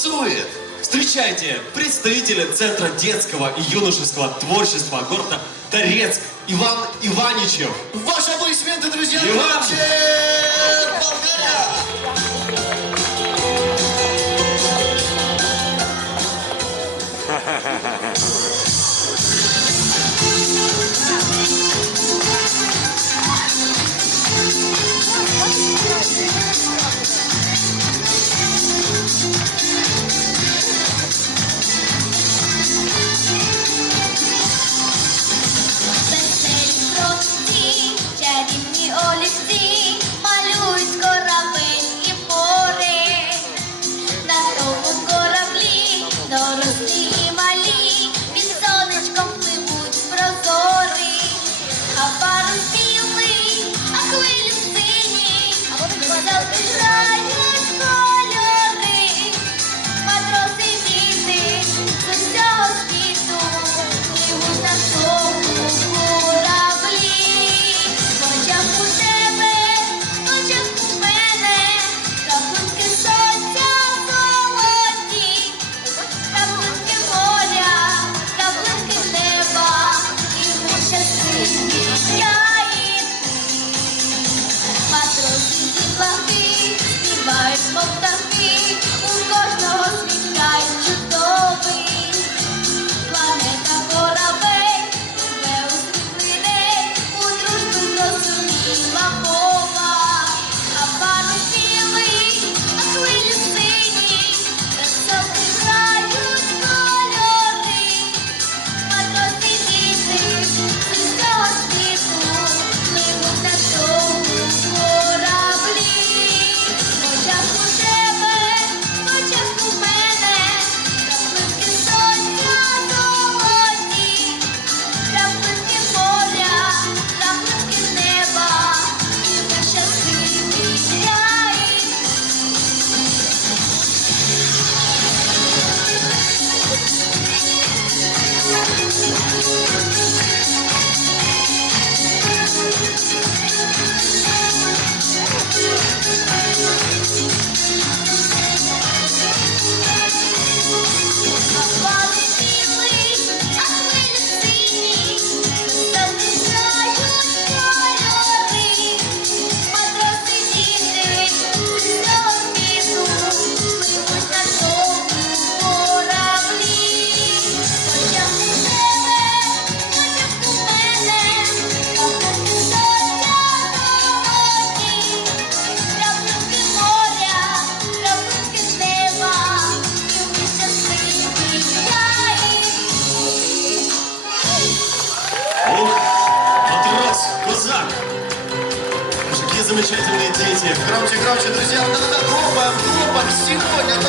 танцует. Встречайте представителя Центра детского и юношеского творчества города Торецк Иван Иваничев. Ваши аплодисменты, друзья! Иван! Болгария! volta a mim. замечательные дети. Громче, громче, друзья, вот это группа, группа, сегодня